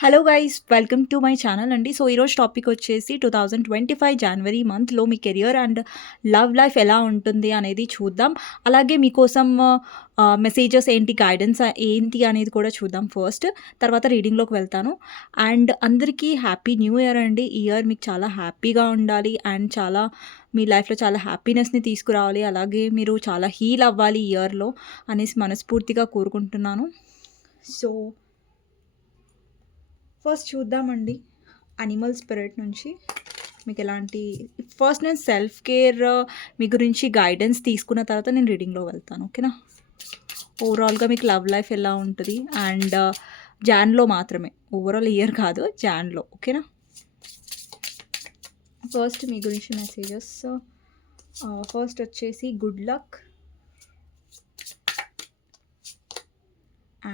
Hello guys welcome to my channel అండి. So ఈరోజు topic వచ్చేసి 2025 జనవరి మంత్లో మీ కెరియర్ అండ్ లవ్ లైఫ్ ఎలా ఉంటుంది అనేది చూద్దాం. అలాగే మీకోసం మెసేజెస్ ఏంటి, గైడెన్స్ ఏంటి అనేది కూడా చూద్దాం ఫస్ట్. తర్వాత రీడింగ్లోకి వెళ్తాను. అండ్ అందరికీ హ్యాపీ న్యూ ఇయర్ అండి. ఈ ఇయర్ మీకు చాలా హ్యాపీగా ఉండాలి అండ్ చాలా మీ లైఫ్లో చాలా హ్యాపీనెస్ని తీసుకురావాలి. అలాగే మీరు చాలా హీల్ అవ్వాలి ఈ ఇయర్లో అనేసి మనస్ఫూర్తిగా కోరుకుంటున్నాను. సో ఫస్ట్ చూద్దామండి అనిమల్ స్పిరిట్ నుంచి మీకు ఎలాంటి. ఫస్ట్ నేను సెల్ఫ్ కేర్ మీ గురించి గైడెన్స్ తీసుకున్న తర్వాత నేను రీడింగ్లో వెళ్తాను, ఓకేనా. ఓవరాల్గా మీకు లవ్ లైఫ్ ఎలా ఉంటుంది అండ్ జాన్లో మాత్రమే, ఓవరాల్ ఇయర్ కాదు, జాన్లో, ఓకేనా. ఫస్ట్ మీ గురించి మెసేజెస్. ఫస్ట్ వచ్చేసి good luck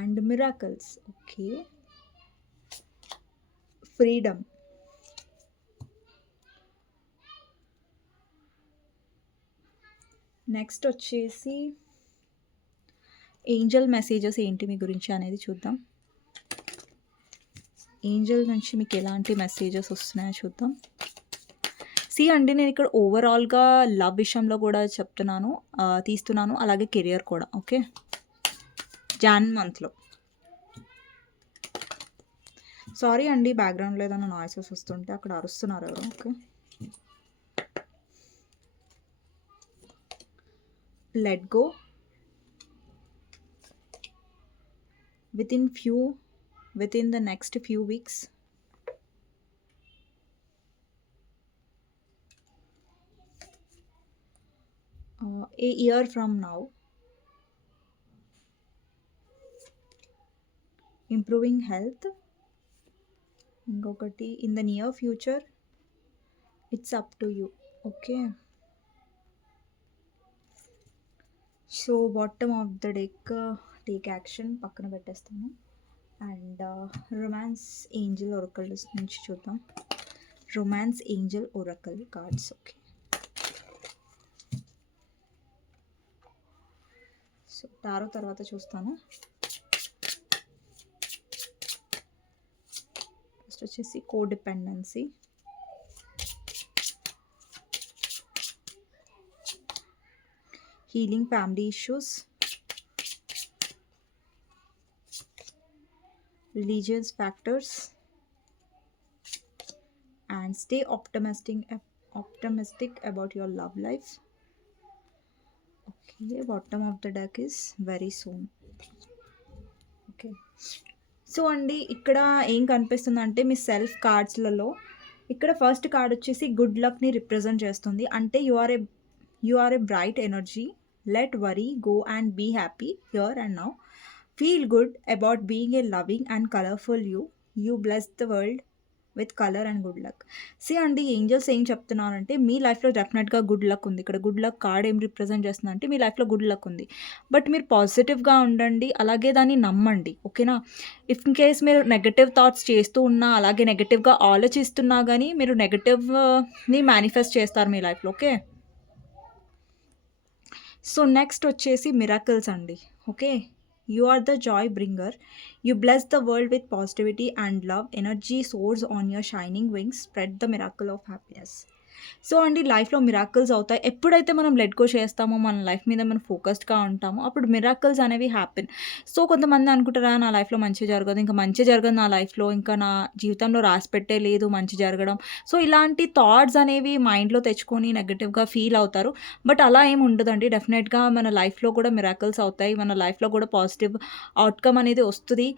and miracles, okay. Freedom, next వచ్చేసి ఏంజల్ మెసేజెస్ ఏంటి మీ గురించి అనేది చూద్దాం. ఏంజల్ నుంచి మీకు ఎలాంటి మెసేజెస్ వస్తున్నాయో చూద్దాం. అండి నేను ఇక్కడ ఓవరాల్గా లవ్ విషయంలో కూడా చెప్తున్నాను, తీస్తున్నాను, అలాగే కెరియర్ కూడా, ఓకే. జాన్ మంత్లో. సారీ అండి బ్యాక్గ్రౌండ్లో ఏదైనా నాయిసెస్ వస్తుంటే, అక్కడ అరుస్తున్నారు ఎవరు, okay. Let go within the next few weeks. A year from now. Improving health. ఇంకొకటి in the near future. It's up to you, okay. So bottom of the deck take action పక్కన పెట్టేస్తాను. And romance Angel oracle నుంచి చూద్దాం. Romance Angel oracle cards, okay. So tarot తర్వాత చూస్తాను. First వచ్చేసి codependency, healing family issues, religious factors, and stay optimistic about your love life. Okay, bottom of the deck is very soon, okay. So అండి ఇక్కడ ఏం కనిపిస్తుంది అంటే మీ self కార్డ్స్లలో ఇక్కడ ఫస్ట్ కార్డ్ వచ్చేసి గుడ్ లక్ని రిప్రజెంట్ చేస్తుంది. అంటే you are a bright energy. Let worry go and be happy here and now. Feel good about being a loving and colorful you. You bless the world with color and good luck. అండి angels ఏం చెప్తున్నారంటే మీ లైఫ్లో డెఫినెట్గా good luck ఉంది. ఇక్కడ good luck card ఏం represent చేస్తుంది అంటే మీ లైఫ్లో గుడ్ లక్ ఉంది, బట్ మీరు పాజిటివ్గా ఉండండి, అలాగే దాన్ని నమ్మండి, ఓకేనా. ఇఫ్ ఇన్ కేస్ మీరు నెగటివ్ థాట్స్ చేస్తూ ఉన్నా, అలాగే నెగటివ్గా ఆలోచిస్తున్నా కానీ మీరు నెగటివ్ని మేనిఫెస్ట్ చేస్తారు మీ లైఫ్లో, ఓకే. సో నెక్స్ట్ వచ్చేసి మిరాకిల్స్ అండి, okay. You are the joy bringer. You bless the world with positivity and love. Energy source on your shining wings. Spread the miracle of happiness. So అండి లైఫ్లో miracles అవుతాయి ఎప్పుడైతే మనం let go చేస్తామో, మన life మీద మనం ఫోకస్డ్గా ఉంటామో, అప్పుడు మిరాకిల్స్ అనేవి హ్యాపెన్. సో కొంతమంది అనుకుంటారా నా లైఫ్లో మంచి జరగదు, ఇంకా మంచి జరగదు నా లైఫ్లో, ఇంకా నా జీవితంలో రాసి పెట్టే లేదు మంచి జరగడం. సో ఇలాంటి థాట్స్ అనేవి మైండ్లో తెచ్చుకొని నెగటివ్గా ఫీల్ అవుతారు, బట్ అలా ఏమి ఉండదండి. డెఫినెట్గా మన లైఫ్లో కూడా మిరాకిల్స్ అవుతాయి, మన లైఫ్లో కూడా పాజిటివ్ అవుట్కమ్ అనేది వస్తుంది.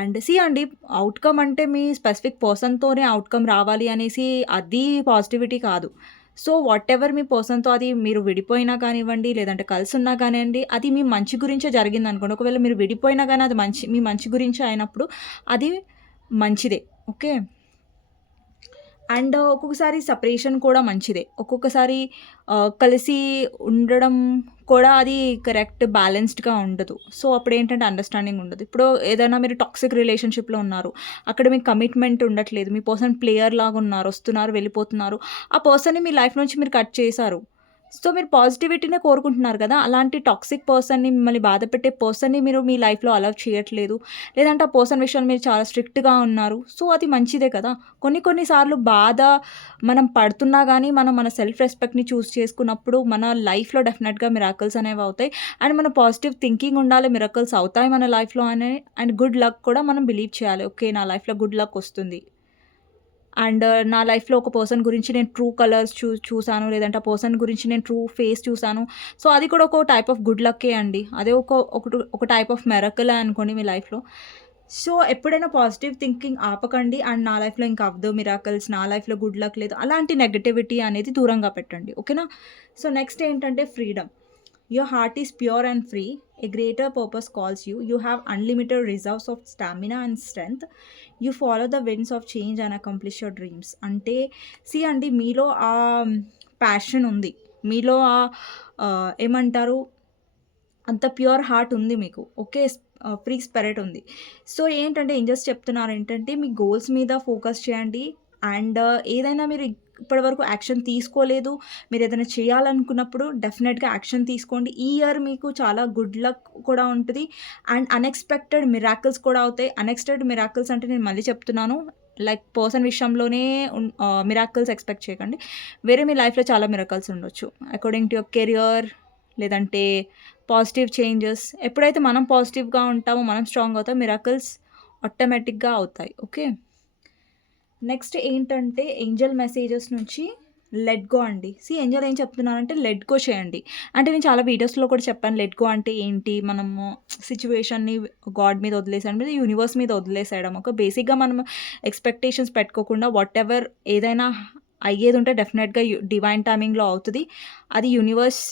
అండ్ అండి అవుట్కమ్ అంటే మీ స్పెసిఫిక్ పర్సన్తోనే అవుట్కమ్ రావాలి అనేసి అది పాజిటివిటీ కాదు. సో వాట్ ఎవర్ మీ పర్సన్తో అది మీరు విడిపోయినా కానివ్వండి, లేదంటే కలిసి ఉన్నా కానివ్వండి, అది మీ మంచి గురించే జరిగింది అనుకోండి. ఒకవేళ మీరు విడిపోయినా కానీ అది మీ మంచి గురించే అయినప్పుడు అది మంచిదే, ఓకే. అండ్ ఒక్కొక్కసారి సపరేషన్ కూడా మంచిదే, ఒక్కొక్కసారి కలిసి ఉండడం కూడా అది కరెక్ట్ బ్యాలెన్స్డ్గా ఉండదు. సో అప్పుడు ఏంటంటే అండర్స్టాండింగ్ ఉండదు. ఇప్పుడు ఏదైనా మీరు టాక్సిక్ రిలేషన్షిప్లో ఉన్నారు, అక్కడ మీకు కమిట్మెంట్ ఉండట్లేదు, మీ పర్సన్ ప్లేయర్ లాగా ఉన్నారు, వస్తున్నారు వెళ్ళిపోతున్నారు, ఆ పర్సన్ని మీ లైఫ్ నుంచి మీరు కట్ చేశారు. సో, మీరు పాజిటివిటీనే కోరుకుంటున్నారు కదా! అలాంటి టాక్సిక్ పర్సన్‌ని, మిమ్మల్ని బాధపెట్టే పర్సన్‌ని మీరు మీ లైఫ్‌లో అలౌ చేయట్లేదు. లేదంటే ఆ పర్సన్ విషయంలో మీరు చాలా స్ట్రిక్ట్‌గా ఉన్నారు. సో, అది మంచిదే కదా! కొన్ని సార్లు బాధ మనం పడుతున్నా గానీ, మనం మన సెల్ఫ్ రెస్పెక్ట్‌ని చూజ్ చేసుకున్నప్పుడు మన లైఫ్‌లో డెఫినెట్‌గా మిరాకిల్స్ అనేవి అవుతాయి. అండ్ మన పాజిటివ్ థింకింగ్ ఉండాలి. మిరాకిల్స్ అవుతాయి మన లైఫ్‌లో అని. అండ్ గుడ్ లక్ కూడా మనం బిలీవ్ చేయాలి. ఓకే. నా లైఫ్‌లో గుడ్ లక్ వస్తుంది. అండ్ నా లైఫ్‌లో ఒక పర్సన్ గురించి నేను ట్రూ కలర్స్ చూసాను. లేదంటే ఆ పర్సన్ గురించి నేను ట్రూ ఫేస్ చూసాను. సో, అది కూడా ఒక టైప్ ఆఫ్ గుడ్ లక్కే అండి. అదే ఒక టైప్ ఆఫ్ మిరకిలే అనుకోండి మీ లైఫ్‌లో. సో, ఎప్పుడైనా పాజిటివ్ థింకింగ్ ఆపకండి. అండ్ నా లైఫ్‌లో ఇంక అవ్వదు మిరాకిల్స్, నా లైఫ్‌లో గుడ్ లక్ లేదు. అలాంటి నెగటివిటీ అనేది దూరంగా పెట్టండి. ఓకేనా? సో, నెక్స్ట్ ఏంటంటే freedom. Your heart is pure and free. A greater purpose calls you. You have unlimited reserves of stamina and strength. You follow the winds of change and accomplish your dreams. అంటే అండి మీలో ఆ passion ఉంది. మీలో ఏమంటారు అంత pure heart ఉంది మీకు. ఓకే. ఫ్రీ స్పిరిట్ ఉంది. సో, ఏంటంటే ఏంజెల్స్ చెప్తున్నారేంటంటే మీ గోల్స్ మీద ఫోకస్ చేయండి. అండ్ ఏదైనా మీరు ఇప్పటివరకు యాక్షన్ తీసుకోలేదు. మీరేదైనా చేయాలనుకున్నప్పుడు డెఫినెట్‌గా యాక్షన్ తీసుకోండి. ఈ ఇయర్ మీకు చాలా గుడ్ లక్ కూడా ఉంటది. అండ్ అన్‌ఎక్స్‌పెక్టెడ్ మిరాకిల్స్ కూడా అవుతాయి. అన్‌ఎక్స్‌పెక్టెడ్ మిరాకిల్స్ అంటే నేను మళ్ళీ చెప్తున్నాను. లైక్ పర్సన్ విషయంలోనే మిరాకిల్స్ ఎక్స్‌పెక్ట్ చేయకండి. వేరే మీ లైఫ్‌లో చాలా మిరాకిల్స్ ఉండొచ్చు. అకార్డింగ్ టు యువర్ కెరియర్ లేదంటే పాజిటివ్ చేంజెస్. ఎప్పుడైతే మనం పాజిటివ్‌గా ఉంటామో, మనం స్ట్రాంగ్ అవుతాం, మిరాకిల్స్ ఆటోమేటిక్‌గా అవుతాయి. ఓకే. నెక్స్ట్ ఏంటంటే ఏంజెల్ మెసేజెస్ నుంచి లెట్ గో అండి. ఏంజెల్ ఏం చెప్తున్నారంటే లెట్ గో చేయండి. అంటే నేను చాలా వీడియోస్‌లో కూడా చెప్పాను లెట్ గో అంటే ఏంటి? మనము సిట్యుయేషన్‌ని గాడ్ మీద వదిలేసాడం మీద యూనివర్స్ మీద వదిలేసేయడం. ఒక బేసిక్‌గా మనం ఎక్స్‌పెక్టేషన్స్ పెట్టుకోకుండా వాటెవర్ ఏదైనా అయ్యేదుంటే డెఫినెట్‌గా డివైన్ టైమింగ్‌లో అవుతది. అది యూనివర్స్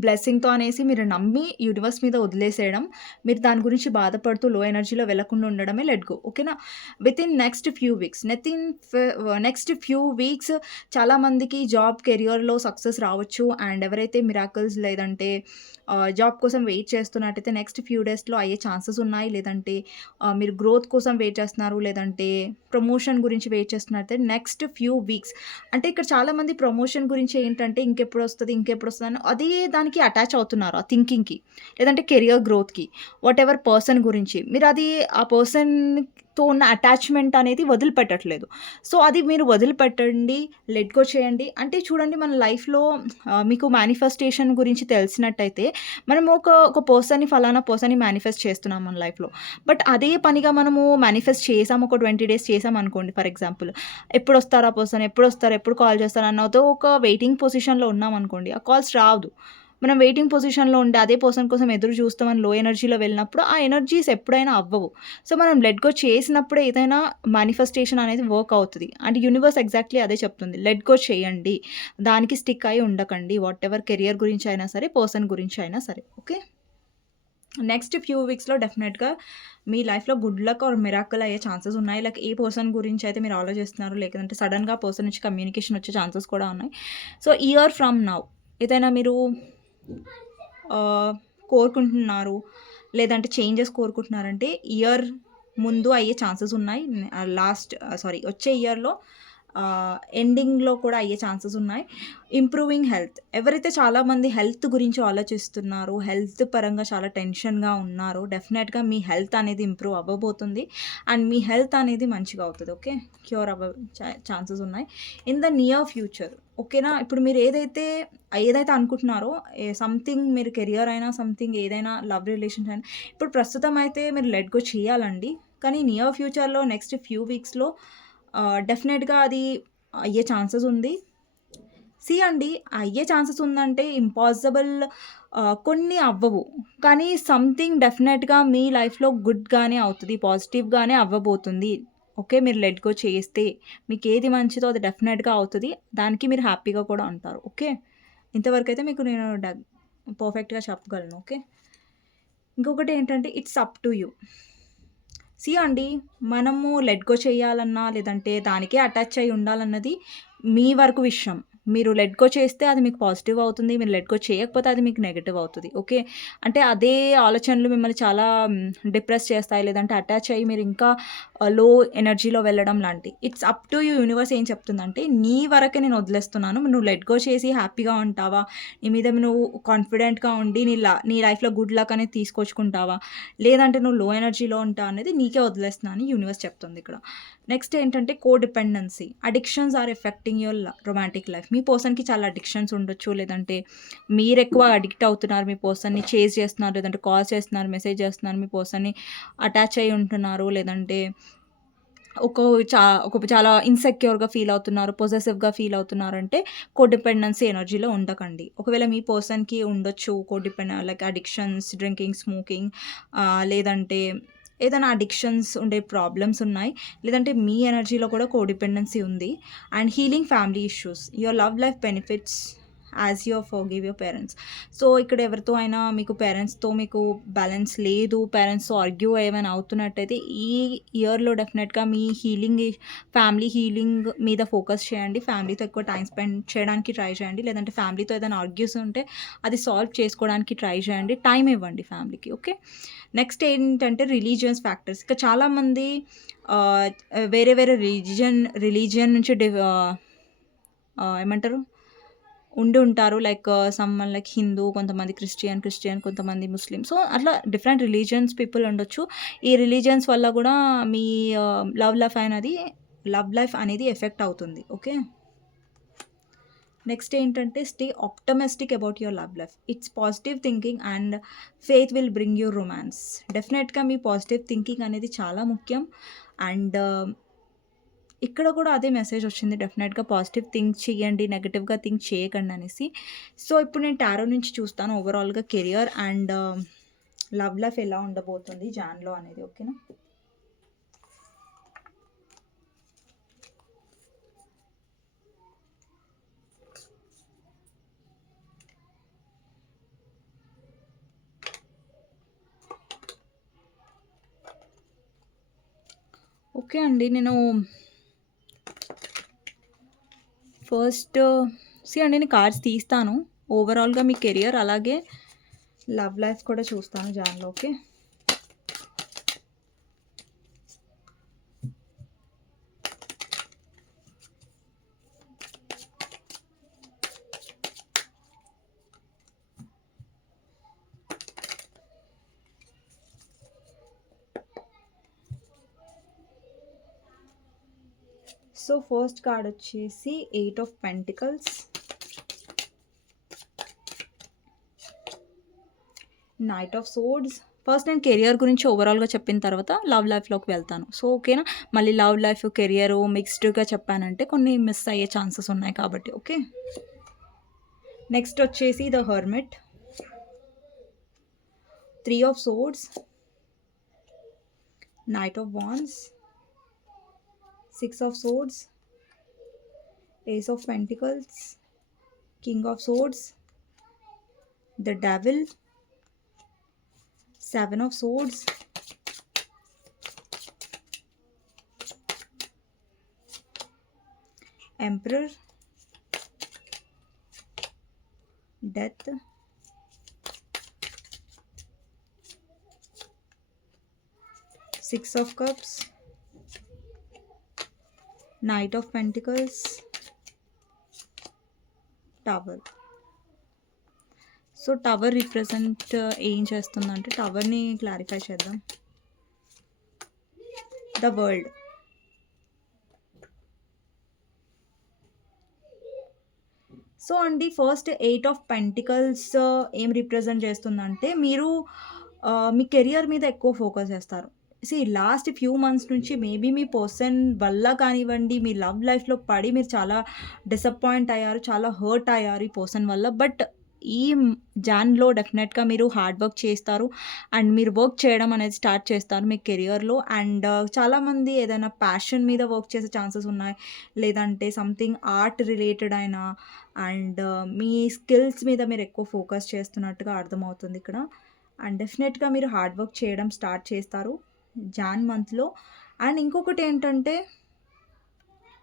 బ్లెస్సింగ్‌తో అనేసి మీరు నమ్మి యూనివర్స్ మీద వదిలేసేయడం. మీరు దాని గురించి బాధపడుతూ లో ఎనర్జీలో వెళ్ళకుండా ఉండడమే లెట్ గో. ఓకేనా? వితిన్ నెక్స్ట్ ఫ్యూ వీక్స్ చాలామందికి జాబ్, కెరియర్‌లో సక్సెస్ రావచ్చు. అండ్ ఎవరైతే మిరాకిల్స్ లేదంటే జాబ్ కోసం వెయిట్ చేస్తున్నట్టయితే నెక్స్ట్ ఫ్యూ డేస్‌లో అయ్యే ఛాన్సెస్ ఉన్నాయి. లేదంటే మీరు గ్రోత్ కోసం వెయిట్ చేస్తున్నారు. లేదంటే ప్రమోషన్ గురించి వెయిట్ చేస్తున్నట్టయితే నెక్స్ట్ ఫ్యూ వీక్స్ అంటే ఇక్కడ చాలామంది ప్రమోషన్ గురించి ఏంటంటే ఇంకెప్పుడొస్తదని అదే దానికి అటాచ్ అవుతున్నారు. ఆ థింకింగ్‌కి. లేదంటే కెరియర్ గ్రోత్‌కి. వాటెవర్ పర్సన్ గురించి. మీరది ఆ పర్సన్‌తో ఉన్న అటాచ్‌మెంట్ అనేది వదిలిపెట్టట్లేదు. సో, అది మీరు వదిలిపెట్టండి. లెట్ గో చేయండి. అంటే చూడండి మన లైఫ్‌లో మీకు మేనిఫెస్టేషన్ గురించి తెలిసినట్టయితే మనం ఒక పర్సన్‌ని ఫలానా పర్సన్‌ని మేనిఫెస్ట్ చేస్తున్నాం మన లైఫ్‌లో. బట్ అదే పనిగా మనము మేనిఫెస్ట్ చేసాం ఒక 20 డేస్ చేసామనుకోండి ఫర్ ఎగ్జాంపుల్. ఎప్పుడొస్తారు ఆ పర్సన్? ఎప్పుడొస్తారు? ఎప్పుడు కాల్ చేస్తారు? అన్నదో ఒక వెయిటింగ్ పొజిషన్‌లో ఉన్నామనుకోండి. ఆ కాల్స్ రాదు. మనం వెయిటింగ్ పొజిషన్‌లో ఉండి అదే పర్సన్ కోసం ఎదురు చూస్తామని లో ఎనర్జీలో వెళ్ళినప్పుడు ఆ ఎనర్జీస్ ఎప్పుడైనా అవ్వవు. సో, మనం లెట్ గో చేసినప్పుడే ఏదైనా మేనిఫెస్టేషన్ అనేది వర్క్ అవుతది. అండ్ యూనివర్స్ ఎగ్జాక్ట్‌లీ అదే చెప్తుంది. లెట్ గో చేయండి. దానికి స్టిక్ అయ్యి ఉండకండి. వాటెవర్ కెరియర్ గురించి అయినా సరే, పర్సన్ గురించి అయినా సరే. ఓకే. నెక్స్ట్ ఫ్యూ వీక్స్‌లో డెఫినెట్‌గా మీ లైఫ్‌లో గుడ్ లక్ ఆర్ మిరాకిల్ అయ్యే ఛాన్సెస్ ఉన్నాయి. లైక్ ఏ పర్సన్ గురించి అయితే మీరు ఆలోచిస్తున్నారు, లేదంటే సడెన్‌గా పర్సన్ నుంచి కమ్యూనికేషన్ వచ్చే ఛాన్సెస్ కూడా ఉన్నాయి. సో, ఇయర్ ఫ్రమ్ నౌ ఏదైనా మీరు ఆహ్, కోరుకుంటున్నారు, లేదంటే చేంజెస్ కోరుకుంటున్నారంటే ఇయర్ ముందు అయ్యే ఛాన్సెస్ ఉన్నాయి. వచ్చే ఇయర్‌లో ఎండింగ్‌లో కూడా అయ్యే ఛాన్సెస్ ఉన్నాయి. Improving health. ఎవరైతే చాలామంది హెల్త్ గురించి ఆలోచిస్తున్నారో, హెల్త్ పరంగా చాలా టెన్షన్‌గా ఉన్నారో, డెఫినెట్‌గా మీ హెల్త్ అనేది ఇంప్రూవ్ అవ్వబోతుంది. అండ్ మీ హెల్త్ అనేది మంచిగా అవుతది. ఓకే. క్యూర్ అవ్వ ఛాన్సెస్ ఉన్నాయి. ఇన్ ద నియర్ ఫ్యూచర్ ఓకేనా. ఇప్పుడు మీరు ఏదైతే అనుకుంటున్నారో సంథింగ్ మీరు కెరియర్ అయినా, సంథింగ్ ఏదైనా లవ్ రిలేషన్స్ అయినా ఇప్పుడు ప్రస్తుతం అయితే మీరు లెట్ గో చేయాలండి. కానీ నియర్ ఫ్యూచర్‌లో నెక్స్ట్ ఫ్యూ వీక్స్‌లో డెఫినెట్‌గా అది అయ్యే ఛాన్సెస్ ఉంది. అండి అయ్యే ఛాన్సెస్ ఉందంటే ఇంపాసిబుల్ కొన్ని అవ్వవు. కానీ సంథింగ్ డెఫినెట్‌గా మీ లైఫ్‌లో గుడ్‌గానే అవుతది. పాజిటివ్‌గానే అవ్వబోతుంది. ఓకే. మీరు లెట్ గో చేస్తే మీకేది మంచిదో అది డెఫినెట్‌గా అవుతది. దానికి మీరు హ్యాపీగా కూడా ఉంటారు. ఓకే. ఇంతవరకైతే మీకు నేను పర్ఫెక్ట్‌గా చెప్పగలను. ఓకే. ఇంకొకటేంటంటే ఇట్స్ అప్ టు యూ. అండి మనము లెట్ గో చేయాలన్నా, లేదంటే దానికే అటాచ్ అయ్యి ఉండాలన్నది మీ వరకు విషయం. మీరు లెట్ గో చేస్తే అది మీకు పాజిటివ్ అవుతుంది. మీరు లెట్ గో చేయకపోతే అది మీకు నెగెటివ్ అవుతది. ఓకే. అంటే అదే ఆలోచనలు మిమ్మల్ని చాలా డిప్రెస్ చేస్తాయి. లేదంటే అటాచ్ అయ్యి మీరు ఇంకా లో ఎనర్జీలో వెళ్ళడం లాంటి. It's up to you. Universe ఏం చెప్తుందంటే, నీ వరకే నేను వదిలేస్తున్నాను. నువ్వు లెట్ గో చేసి హ్యాపీగా ఉంటావా? నీ మీద నువ్వు కాన్ఫిడెంట్‌గా ఉండి నీ లైఫ్‌లో గుడ్ లక్ అనేది తీసుకొచ్చుకుంటావా? లేదంటే నువ్వు లో ఎనర్జీలో ఉంటావా అనేది నీకే వదిలేస్తున్నా అని యూనివర్స్ చెప్తుంది ఇక్కడ. నెక్స్ట్ ఏంటంటే codependency. Addictions are affecting your romantic life. మీ పర్సన్‌కి చాలా అడిక్షన్స్ ఉండొచ్చు. లేదంటే మీరెక్కువ అడిక్ట్ అవుతున్నారు. మీ పర్సన్‌ని చేజ్ చేస్తున్నారు. లేదంటే కాల్ చేస్తున్నారు, మెసేజ్ చేస్తున్నారు. మీ పర్సన్‌ని అటాచ్ అయ్యి ఉంటున్నారు. లేదంటే ఒక చాలా ఇన్‌సెక్యూర్‌గా ఫీల్ అవుతున్నారు. పొసెసివ్‌గా ఫీల్ అవుతున్నారంటే కోడిపెండెన్సీ ఎనర్జీలో ఉండకండి. ఒకవేళ మీ పర్సన్‌కి ఉండొచ్చు లైక్ అడిక్షన్స్, డ్రింకింగ్, స్మోకింగ్, లేదంటే ఏదైనా అడిక్షన్స్ ఉండే ప్రాబ్లమ్స్ ఉన్నాయి. లేదంటే మీ ఎనర్జీలో కూడా కోడిపెండెన్సీ ఉంది. And healing family issues. Your love life benefits as you forgive your parents. So, ఇక్కడ ఎవరితో అయినా మీకు పేరెంట్స్‌తో మీకు బ్యాలెన్స్ లేదు, పేరెంట్స్‌తో ఆర్గ్యూ ఏమైనా అవుతున్నట్టయితే ఈ ఇయర్‌లో డెఫినెట్‌గా మీ ఫ్యామిలీ హీలింగ్ మీద ఫోకస్ చేయండి. ఫ్యామిలీతో ఎక్కువ టైమ్ స్పెండ్ చేయడానికి ట్రై చేయండి. లేదంటే ఫ్యామిలీతో ఏదైనా ఆర్గ్యూస్ ఉంటే అది సాల్వ్ చేసుకోవడానికి ట్రై చేయండి. టైం ఇవ్వండి ఫ్యామిలీకి. ఓకే. నెక్స్ట్ ఏంటంటే రిలీజియస్ ఫ్యాక్టర్స్. ఇక చాలామంది ఆహ్, వేరే వేరే రిలీజియన్ నుంచి ఏమంటారు? ఉండి ఉంటారు. లైక్ సమ్‌వన్ లైక్ హిందూ, కొంతమంది క్రిస్టియన్, కొంతమంది ముస్లిం. సో, అట్లా డిఫరెంట్ రిలీజియన్స్ పీపుల్ ఉండొచ్చు. ఈ రిలీజియన్స్ వల్ల గూడా మీ లవ్ లైఫ్ అనేది ఎఫెక్ట్ అవుతుంది. ఓకే. నెక్స్ట్ ఏంటంటే stay optimistic about your love life. It's positive thinking and faith will bring you romance. డెఫినెట్‌గా మీ పాజిటివ్ థింకింగ్ అనేది చాలా ముఖ్యం. అండ్ ఇక్కడ కూడా అదే మెసేజ్ వచ్చింది. డెఫినెట్‌గా పాజిటివ్ థింక్ చేయండి. నెగెటివ్‌గా థింక్ చేయకండి అనేసి. సో, ఇప్పుడు నేను టారో నుంచి చూస్తాను ఓవరాల్‌గా కెరియర్ అండ్ లవ్ లైఫ్ ఎలా ఉండబోతుంది జాన్‌లో అనేది. ఓకేనా? ఓకే అండి. నేను ఫస్ట్ అండి నేను కార్డ్స్ తీస్తాను. ఓవరాల్‌గా మీ కెరియర్ అలాగే లవ్ లైఫ్ కూడా చూస్తాను జాన్‌లో. ఓకే. సో, ఫస్ట్ కార్డ్ వచ్చేసి 8 of pentacles, knight of swords. First నేను కెరియర్ గురించి ఓవరాల్‌గా చెప్పిన తర్వాత లవ్ లైఫ్‌లోకి వెళ్తాను. సో, ఓకేనా? మళ్ళీ లవ్ లైఫ్, కెరియరు మిక్స్డ్‌గా చెప్పానంటే కొన్ని మిస్ అయ్యే ఛాన్సెస్ ఉన్నాయి కాబట్టి. ఓకే. నెక్స్ట్ వచ్చేసి the hermit, 3 of swords, knight of wands, 6 of swords, ace of pentacles, king of swords, the devil, 7 of swords, emperor, death, 6 of cups, knight of pentacles, tower. So, tower represent ఏం చేస్తుందంటే టవర్‌ని clarify చేద్దాం. The world. So అండి, first 8 of pentacles ఏం represent చేస్తుందంటే మీరు మీ career మీద ఎక్కువ ఫోకస్ చేస్తారు. లాస్ట్ ఫ్యూ మంత్స్ నుంచి మేబీ మీ పర్సన్ వల్ల కానివ్వండి, మీ లవ్ లైఫ్‌లో పడి మీరు చాలా డిసప్పాయింట్ అయ్యారు. చాలా హర్ట్ అయ్యారు ఈ పర్సన్ వల్ల. బట్ ఈ జాన్‌లో డెఫినెట్‌గా మీరు హార్డ్ వర్క్ చేస్తారు. అండ్ మీరు వర్క్ చేయడం అనేది స్టార్ట్ చేస్తారు మీ కెరియర్‌లో. అండ్ చాలామంది ఏదైనా ప్యాషన్ మీద వర్క్ చేసే ఛాన్సెస్ ఉన్నాయి. లేదంటే సంథింగ్ ఆర్ట్ రిలేటెడ్ అయినా అండ్ మీ స్కిల్స్ మీద మీరు ఎక్కువ ఫోకస్ చేస్తున్నట్టుగా అర్థమవుతుంది ఇక్కడ. అండ్ డెఫినెట్‌గా మీరు హార్డ్ వర్క్ చేయడం స్టార్ట్ చేస్తారు జాన్ మంత్‌లో. అండ్ ఇంకొకటి ఏంటంటే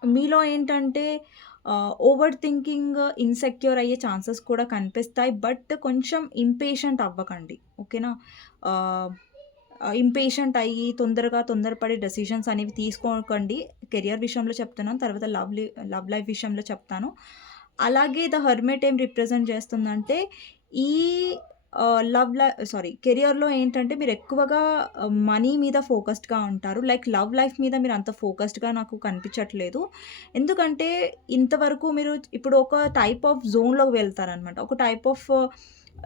మీలో ఏంటంటే ఓవర్ థింకింగ్, ఇన్‌సెక్యూర్ అయ్యే ఛాన్సెస్ కూడా కనిపిస్తాయి. బట్ కొంచెం ఇంపేషెంట్ అవ్వకండి. ఓకేనా? ఆహ్, ఇంపేషెంట్ అయ్యి తొందరపడి డెసిషన్స్ అనేవి తీసుకోకండి. కెరియర్ విషయంలో చెప్తున్నాను. తర్వాత లవ్ లైఫ్ విషయంలో చెప్తాను. అలాగే ద హెర్మిట్ ఏం రిప్రజెంట్ చేస్తుందంటే ఈ కెరియర్‌లో ఏంటంటే మీరెక్కువగా మనీ మీద ఫోకస్డ్‌గా ఉంటారు. లైక్ లవ్ లైఫ్ మీద మీరంత ఫోకస్డ్‌గా నాకు కనిపించట్లేదు. ఎందుకంటే ఇంతవరకు మీరు ఇప్పుడు ఒక టైప్ ఆఫ్ జోన్‌లోకి వెళ్తారనమాట. ఒక టైప్ ఆఫ్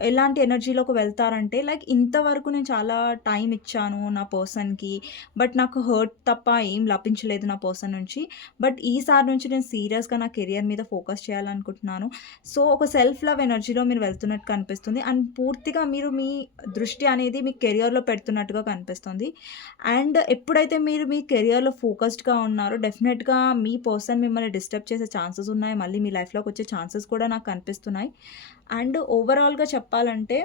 ఎలాంటి ఎనర్జీలోకి వెళ్తారంటే లైక్ ఇంతవరకు నేను చాలా టైమ్ ఇచ్చాను నా పర్సన్‌కి. బట్ నాకు హర్ట్ తప్ప ఏం లభించలేదు నా పర్సన్ నుంచి. బట్ ఈసారి నుంచి నేను సీరియస్‌గా నా కెరియర్ మీద ఫోకస్ చేయాలనుకుంటున్నాను. సో, ఒక సెల్ఫ్ లవ్ ఎనర్జీలో మీరు వెళ్తున్నట్టు కనిపిస్తుంది. అండ్ పూర్తిగా మీరు మీ దృష్టి అనేది మీ కెరియర్‌లో పెడుతున్నట్టుగా కనిపిస్తుంది. అండ్ ఎప్పుడైతే మీరు మీ కెరియర్‌లో ఫోకస్డ్‌గా ఉన్నారో డెఫినెట్‌గా మీ పర్సన్ మిమ్మల్ని డిస్టర్బ్ చేసే ఛాన్సెస్ ఉన్నాయి. మళ్ళీ మీ లైఫ్‌లోకి వచ్చే ఛాన్సెస్ కూడా నాకు కనిపిస్తున్నాయి. అండ్ ఓవరాల్‌గా చెప్పాలంటే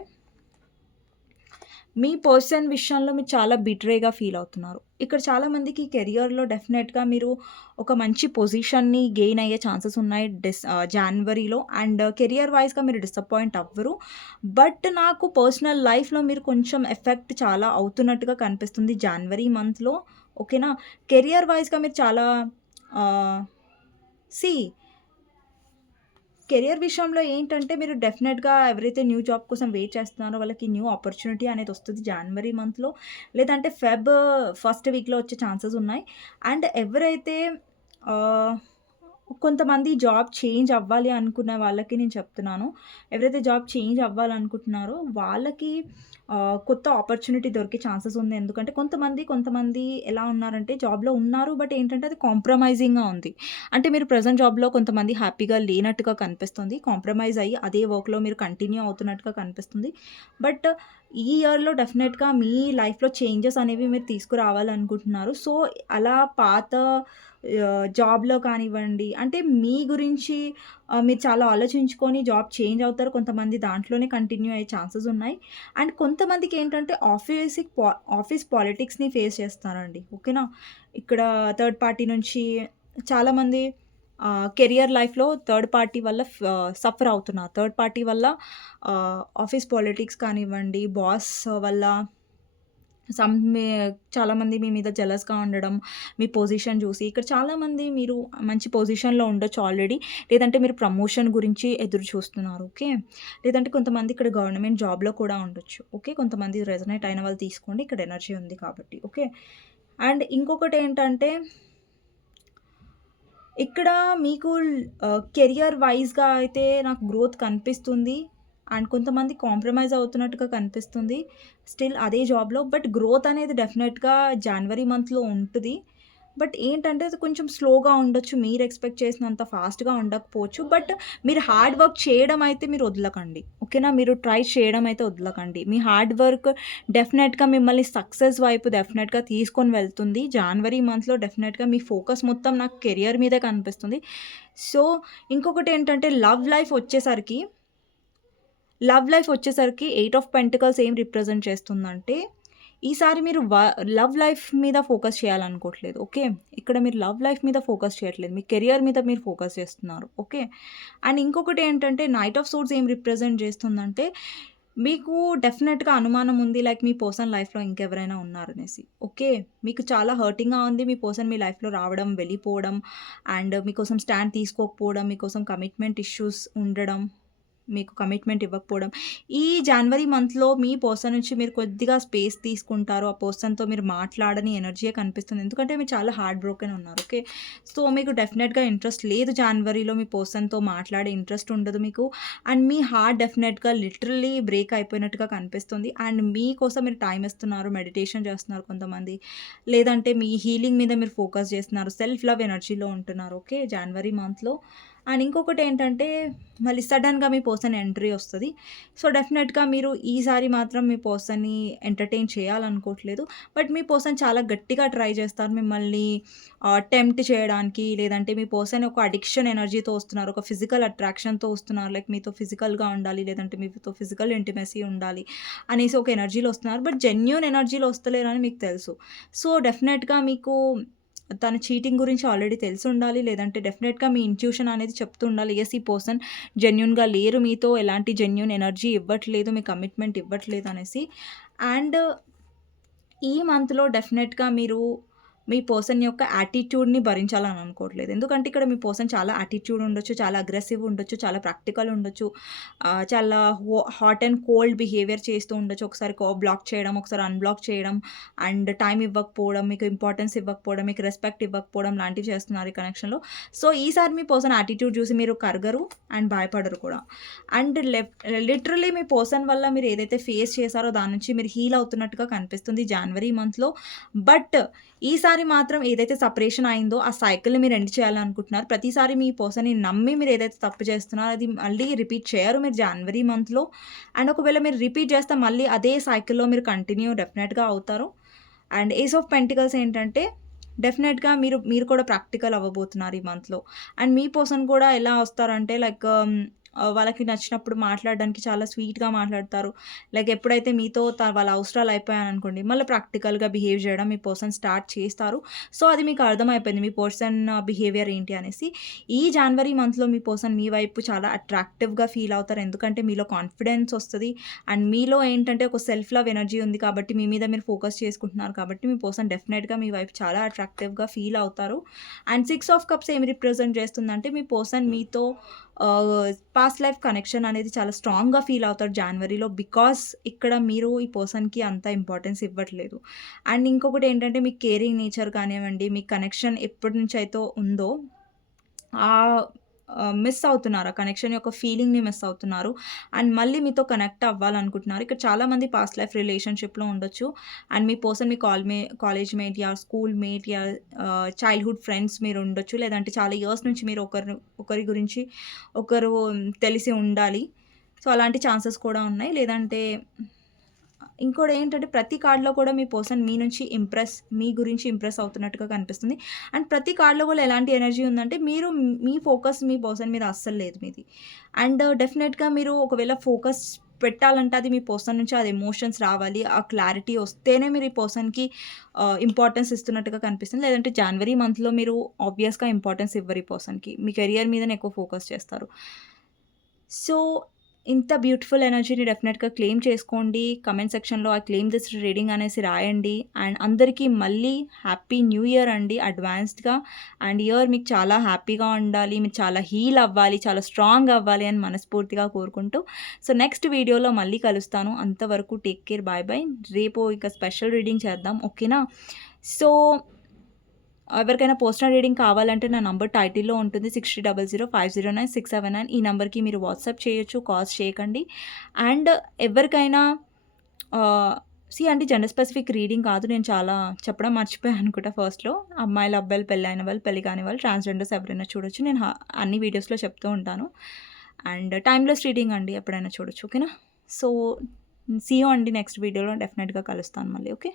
మీ పర్సన్ విషయంలో మీరు చాలా బిట్రేగా ఫీల్ అవుతున్నారు. ఇక్కడ చాలామందికి కెరియర్‌లో డెఫినెట్‌గా మీరు ఒక మంచి పొజిషన్‌ని గెయిన్ అయ్యే ఛాన్సెస్ ఉన్నాయి జాన్వరిలో. అండ్ కెరియర్ వైస్‌గా మీరు డిసప్పాయింట్ అవ్వరు. బట్ నాకు పర్సనల్ లైఫ్‌లో మీరు కొంచెం ఎఫెక్ట్ చాలా అవుతున్నట్టుగా కనిపిస్తుంది జాన్వరి మంత్‌లో. ఓకేనా? కెరియర్ వైస్‌గా మీరు చాలా ఆహ్, సీ కెరియర్ విషయంలో ఏంటంటే మీరు డెఫినెట్‌గా ఎవరైతే న్యూ జాబ్ కోసం వెయిట్ చేస్తున్నారో వాళ్ళకి న్యూ ఆపర్చునిటీ అనేది వస్తది జాన్వరి మంత్‌లో. లేదంటే ఫస్ట్ వీక్‌లో వచ్చే ఛాన్సెస్ ఉన్నాయి. అండ్ ఎవరైతే ఆహ్, కొంతమంది జాబ్ చేంజ్ అవ్వాలి అనుకున్న వాళ్ళకి నేను చెప్తున్నాను. ఎవరైతే జాబ్ చేంజ్ అవ్వాలనుకుంటున్నారో వాళ్ళకి కొత్త ఆపర్చునిటీ దొరికే ఛాన్సెస్ ఉంది. ఎందుకంటే కొంతమంది ఎలా ఉన్నారంటే జాబ్‌లో ఉన్నారు. బట్ ఏంటంటే అది కాంప్రమైజింగ్‌గా ఉంది. అంటే మీరు ప్రెజెంట్ జాబ్‌లో కొంతమంది హ్యాపీగా లేనట్టుగా కనిపిస్తుంది. కాంప్రమైజ్ అయ్యి అదే వర్క్‌లో మీరు కంటిన్యూ అవుతున్నట్టుగా కనిపిస్తుంది. బట్ ఈ ఇయర్‌లో డెఫినెట్‌గా మీ లైఫ్‌లో చేంజెస్ అనేవి మీరు తీసుకురావాలనుకుంటున్నారు. సో, అలా పాత జాబ్‌లో కానివ్వండి, అంటే మీ గురించి మీరు చాలా ఆలోచించుకొని జాబ్ చేంజ్ అవుతారు. కొంతమంది దాంట్లోనే కంటిన్యూ అయ్యే ఛాన్సెస్ ఉన్నాయి. అండ్ కొంతమందికేంటంటే ఆఫీస్ పాలిటిక్స్‌ని ఫేస్ చేస్తారండి. ఓకేనా? ఇక్కడ థర్డ్ పార్టీ నుంచి చాలామంది కెరియర్ లైఫ్‌లో థర్డ్ పార్టీ వల్ల సఫర్ అవుతున్నారు. థర్డ్ పార్టీ వల్ల ఆఫీస్ పాలిటిక్స్ కానివ్వండి, బాస్ వల్ల సమ్ మే చాలామంది మీ మీద జెలస్‌గా ఉండడం, మీ పొజిషన్ చూసి. ఇక్కడ చాలామంది మీరు మంచి పొజిషన్‌లో ఉండొచ్చు ఆల్రెడీ. లేదంటే మీరు ప్రమోషన్ గురించి ఎదురు చూస్తున్నారు. ఓకే. లేదంటే కొంతమంది ఇక్కడ గవర్నమెంట్ జాబ్‌లో కూడా ఉండొచ్చు. ఓకే. కొంతమంది రెజొనేట్ అయిన వాళ్ళు తీసుకోండి. ఇక్కడ ఎనర్జీ ఉంది కాబట్టి. ఓకే. అండ్ ఇంకొకటేంటంటే ఇక్కడ మీకు కెరియర్ వైస్‌గా అయితే నాకు గ్రోత్ కనిపిస్తుంది. అండ్ కొంతమంది కాంప్రమైజ్ అవుతున్నట్టుగా కనిపిస్తుంది. స్టిల్ అదే జాబ్‌లో. బట్ గ్రోత్ అనేది డెఫినెట్‌గా జనవరి మంత్‌లో ఉంటది. బట్ ఏంటంటే అది కొంచెం స్లోగా ఉండొచ్చు. మీరు ఎక్స్‌పెక్ట్ చేసినంత ఫాస్ట్‌గా ఉండకపోవచ్చు. బట్ మీరు హార్డ్ వర్క్ చేయడం అయితే మీరు వదలకండి. ఓకేనా? మీరు ట్రై చేయడం అయితే వదలకండి. మీ హార్డ్ వర్క్ డెఫినెట్‌గా మిమ్మల్ని సక్సెస్ వైపు డెఫినెట్‌గా తీసుకొని వెళ్తుంది. జాన్వరి మంత్‌లో డెఫినెట్‌గా మీ ఫోకస్ మొత్తం నాకు కెరియర్ మీదే కనిపిస్తుంది. సో, ఇంకొకటేంటంటే ఎయిట్ ఆఫ్ పెంటికల్స్ ఏం రిప్రజెంట్ చేస్తుందంటే, ఈసారి మీరు లవ్ లైఫ్ మీద ఫోకస్ చేయాలనుకోవట్లేదు. ఓకే. ఇక్కడ మీరు లవ్ లైఫ్ మీద ఫోకస్ చేయట్లేదు. మీ కెరియర్ మీద మీరు ఫోకస్ చేస్తున్నారు. ఓకే. అండ్ ఇంకొకటేంటంటే నైట్ ఆఫ్ సోర్డ్స్ ఏం రిప్రజెంట్ చేస్తుందంటే, మీకు డెఫినెట్‌గా అనుమానం ఉంది. లైక్ మీ పర్సన్ లైఫ్‌లో ఇంకెవరైనా ఉన్నారనేసి. ఓకే. మీకు చాలా హర్టింగ్‌గా ఉంది. మీ పర్సన్ మీ లైఫ్‌లో రావడం, వెళ్ళిపోవడం అండ్ మీకోసం స్టాండ్ తీసుకోకపోవడం, మీకోసం కమిట్మెంట్ ఇష్యూస్ ఉండడం, మీకు కమిట్మెంట్ ఇవ్వకపోవడం. ఈ జనవరి మంత్‌లో మీ పర్సన్ నుంచి మీరు కొద్దిగా స్పేస్ తీసుకుంటారు. ఆ పర్సన్‌తో మీరు మాట్లాడని ఎనర్జీయే కనిపిస్తుంది. ఎందుకంటే మీరు చాలా హార్ట్ బ్రోకెన్ ఉన్నారు. ఓకే. సో, మీకు డెఫినెట్‌గా ఇంట్రెస్ట్ లేదు జనవరిలో మీ పర్సన్‌తో మాట్లాడే ఇంట్రెస్ట్ ఉండదు మీకు. అండ్ మీ హార్ట్ డెఫినెట్‌గా లిటరల్లీ బ్రేక్ అయిపోయినట్టుగా కనిపిస్తుంది. అండ్ మీకోసం మీరు టైమ్ ఇస్తున్నారు. మెడిటేషన్ చేస్తున్నారు కొంతమంది. లేదంటే మీ హీలింగ్ మీద మీరు ఫోకస్ చేస్తున్నారు. సెల్ఫ్ లవ్ ఎనర్జీలో ఉంటున్నారు. ఓకే. జనవరి మంత్‌లో. అండ్ ఇంకొకటేంటంటే మళ్ళీ సడెన్‌గా మీ పర్సన్ ఎంట్రీ ఒస్తది. సో, డెఫినెట్‌గా మీరు ఈసారి మాత్రం మీ పర్సన్‌ని ఎంటర్‌టైన్ చేయాలనుకోవట్లేదు. బట్ మీ పర్సన్ చాలా గట్టిగా ట్రై చేస్తారు మిమ్మల్ని టెంప్ట్ చేయడానికి. లేదంటే మీ పర్సన్ ఒక అడిక్షన్ ఎనర్జీతో వస్తున్నారు. ఒక ఫిజికల్ అట్రాక్షన్‌తో వస్తున్నారు. లైక్ మీతో ఫిజికల్‌గా ఉండాలి. లేదంటే మీతో ఫిజికల్ ఇంటిమసీ ఉండాలి అనేసి ఒక ఎనర్జీలో వస్తున్నారు. బట్ జెన్యూన్ ఎనర్జీలో వస్తలేరని మీకు తెలుసు. సో, డెఫినెట్‌గా మీకు తన చీటింగ్ గురించి ఆల్రెడీ తెలిసుండాలి. లేదంటే డెఫినెట్‌గా మీ ఇంట్యూషన్ అనేది చెప్తూ ఉండాలి. యెస్, ఈ పర్సన్ జెన్యూన్‌గా లేరు. మీతో ఎలాంటి జెన్యూన్ ఎనర్జీ ఇవ్వట్లేదు. మీ కమిట్మెంట్ ఇవ్వట్లేదు అనేసి. అండ్ ఈ మంత్‌లో డెఫినెట్‌గా మీరు మీ పర్సన్ యొక్క యాటిట్యూడ్‌ని భరించాలని అనుకోవట్లేదు. ఎందుకంటే ఇక్కడ మీ పర్సన్ చాలా యాటిట్యూడ్ ఉండొచ్చు, చాలా అగ్రెసివ్ ఉండొచ్చు, చాలా ప్రాక్టికల్ ఉండొచ్చు. చాలా హాట్ అండ్ కోల్డ్ బిహేవియర్ చేస్తూ ఉండొచ్చు. ఒకసారి బ్లాక్ చేయడం, ఒకసారి అన్‌బ్లాక్ చేయడం అండ్ టైమ్ ఇవ్వకపోవడం, మీకు ఇంపార్టెన్స్ ఇవ్వకపోవడం, మీకు రెస్పెక్ట్ ఇవ్వకపోవడం లాంటివి చేస్తున్నారు ఈ కనెక్షన్‌లో. సో, ఈసారి మీ పర్సన్ యాటిట్యూడ్ చూసి మీరు కరగరు అండ్ భయపడరు కూడా. అండ్ లిటరల్లీ మీ పర్సన్ వల్ల మీరు ఏదైతే ఫేస్ చేశారో దాని నుంచి మీరు హీల్ అవుతున్నట్టుగా కనిపిస్తుంది జనవరి మంత్‌లో. బట్ ఈసారి మాత్రం ఏదైతే సెపరేషన్ అయిందో ఆ సైకిల్‌ని మీరు ఎండ్ చేయాలనుకుంటున్నారు. ప్రతిసారి మీ పర్సన్‌ని నమ్మి మీరు ఏదైతే తప్పు చేస్తున్నారో అది మళ్ళీ రిపీట్ చేయరు మీరు జనవరి మంత్‌లో. అండ్ ఒకవేళ మీరు రిపీట్ చేస్తే మళ్ళీ అదే సైకిల్‌లో మీరు కంటిన్యూ డెఫినెట్‌గా అవుతారు. అండ్ ఏస్ ఆఫ్ పెంటికల్స్ ఏంటంటే డెఫినెట్‌గా మీరు కూడా ప్రాక్టికల్ అవ్వబోతున్నారు ఈ మంత్‌లో. అండ్ మీ పర్సన్ కూడా ఎలా వస్తారంటే లైక్ వాళ్ళకి నచ్చినప్పుడు మాట్లాడడానికి చాలా స్వీట్‌గా మాట్లాడతారు. లైక్ ఎప్పుడైతే మీతో వాళ్ళ అవసరాలు అయిపోయాయనుకోండి, మళ్ళీ ప్రాక్టికల్‌గా బిహేవ్ చేయడం మీ పర్సన్ స్టార్ట్ చేస్తారు. సో, అది మీకు అర్థమైపోయింది మీ పర్సన్ బిహేవియర్ ఏంటి అనేసి. ఈ జనవరి మంత్‌లో మీ పర్సన్ మీ వైపు చాలా అట్రాక్టివ్‌గా ఫీల్ అవుతారు. ఎందుకంటే మీలో కాన్ఫిడెన్స్ వస్తది. అండ్ మీలో ఏంటంటే ఒక సెల్ఫ్ లవ్ ఎనర్జీ ఉంది కాబట్టి మీ మీద మీరు ఫోకస్ చేసుకుంటున్నారు కాబట్టి మీ పర్సన్ డెఫినెట్‌గా మీ వైపు చాలా అట్రాక్టివ్‌గా ఫీల్ అవుతారు. అండ్ 6 ఆఫ్ కప్స్ ఏమి రిప్రజెంట్ చేస్తుందంటే మీ పర్సన్ మీతో పాస్ట్ లైఫ్ కనెక్షన్ అనేది చాలా స్ట్రాంగ్‌గా ఫీల్ అవుతారు జాన్వరిలో. బికాస్ ఇక్కడ మీరు ఈ పర్సన్‌కి అంత ఇంపార్టెన్స్ ఇవ్వట్లేదు. అండ్ ఇంకొకటి ఏంటంటే మీ కేరింగ్ నేచర్ కానివ్వండి, మీ కనెక్షన్ ఎప్పటి నుంచి అయితే ఉందో మిస్ అవుతున్నారు. ఆ కనెక్షన్ యొక్క ఫీలింగ్‌ని మిస్ అవుతున్నారు. అండ్ మళ్ళీ మీతో కనెక్ట్ అవ్వాలనుకుంటున్నారు. ఇక్కడ చాలామంది పాస్ట్ లైఫ్ రిలేషన్‌షిప్‌లో ఉండొచ్చు. అండ్ మీ పర్సన్ మీ కాలేజ్ మేట్ యా స్కూల్ మేట్ యా చైల్డ్‌హుడ్ ఫ్రెండ్స్ మీరు ఉండొచ్చు. లేదంటే చాలా ఇయర్స్ నుంచి మీరు ఒకరి గురించి ఒకరు తెలిసి ఉండాలి. సో, అలాంటి ఛాన్సెస్ కూడా ఉన్నాయి. లేదంటే ఇంకోటేంటంటే ప్రతి కార్డ్‌లో కూడా మీ పర్సన్ మీ గురించి ఇంప్రెస్ అవుతున్నట్టుగా కనిపిస్తుంది. అండ్ ప్రతి కార్డ్‌లో కూడా ఎలాంటి ఎనర్జీ ఉందంటే మీ ఫోకస్ మీ పర్సన్ మీద అస్సలు లేదు మీది. అండ్ డెఫినెట్‌గా మీరు ఒకవేళ ఫోకస్ పెట్టాలంటే అది మీ పర్సన్ నుంచి అది ఎమోషన్స్ రావాలి. ఆ క్లారిటీ వస్తేనే మీరు ఈ పర్సన్‌కి ఇంపార్టెన్స్ ఇస్తున్నట్టుగా కనిపిస్తుంది. లేదంటే జనవరి మంత్‌లో మీరు ఆబ్వియస్‌గా ఇంపార్టెన్స్ ఇవ్వరు ఈ పర్సన్‌కి. మీ కెరియర్ మీదనే ఎక్కువ ఫోకస్ చేస్తారు. సో, ఇంత బ్యూటిఫుల్ ఎనర్జీని డెఫినెట్‌గా క్లెయిమ్ చేసుకోండి. కామెంట్ సెక్షన్‌లో ఐ క్లెయిమ్ దిస్ రీడింగ్ అనేసి రాయండి. అండ్ అందరికీ మళ్ళీ హ్యాపీ న్యూ ఇయర్ అండి అడ్వాన్స్డ్‌గా. అండ్ ఇయర్ మీకు చాలా హ్యాపీగా ఉండాలి. మీరు చాలా హీల్ అవ్వాలి, చాలా స్ట్రాంగ్ అవ్వాలి అని మనస్ఫూర్తిగా కోరుకుంటూ సో, నెక్స్ట్ వీడియోలో మళ్ళీ కలుస్తాను. అంతవరకు టేక్ కేర్. Bye bye. రేపు ఇక స్పెషల్ రీడింగ్ చేద్దాం. ఓకేనా? సో, ఎవరికైనా పర్సనల్ రీడింగ్ కావాలంటే నా నంబర్ టైటిల్‌లో ఉంటుంది. 6000509679 ఈ నంబర్‌కి మీరు వాట్సాప్ చేయొచ్చు. కాల్స్ చేయకండి. అండ్ ఎవరికైనా అంటే జెండర్ స్పెసిఫిక్ రీడింగ్ కాదు. నేను చాలా చెప్పడం మర్చిపోయాను అనుకుంటా ఫస్ట్‌లో. అమ్మాయిలు, అబ్బాయిలు, పెళ్ళైన వాళ్ళు, పెళ్లి కాని వాళ్ళు, ట్రాన్స్‌జెండర్స్ ఎవరైనా చూడొచ్చు. నేను అన్ని వీడియోస్‌లో చెప్తూ ఉంటాను. అండ్ టైమ్‌లెస్ రీడింగ్ అండి. ఎప్పుడైనా చూడొచ్చు. ఓకేనా? సో, సీ యూ అండి నెక్స్ట్ వీడియోలో డెఫినెట్‌గా కలుస్తాను మళ్ళీ. ఓకే.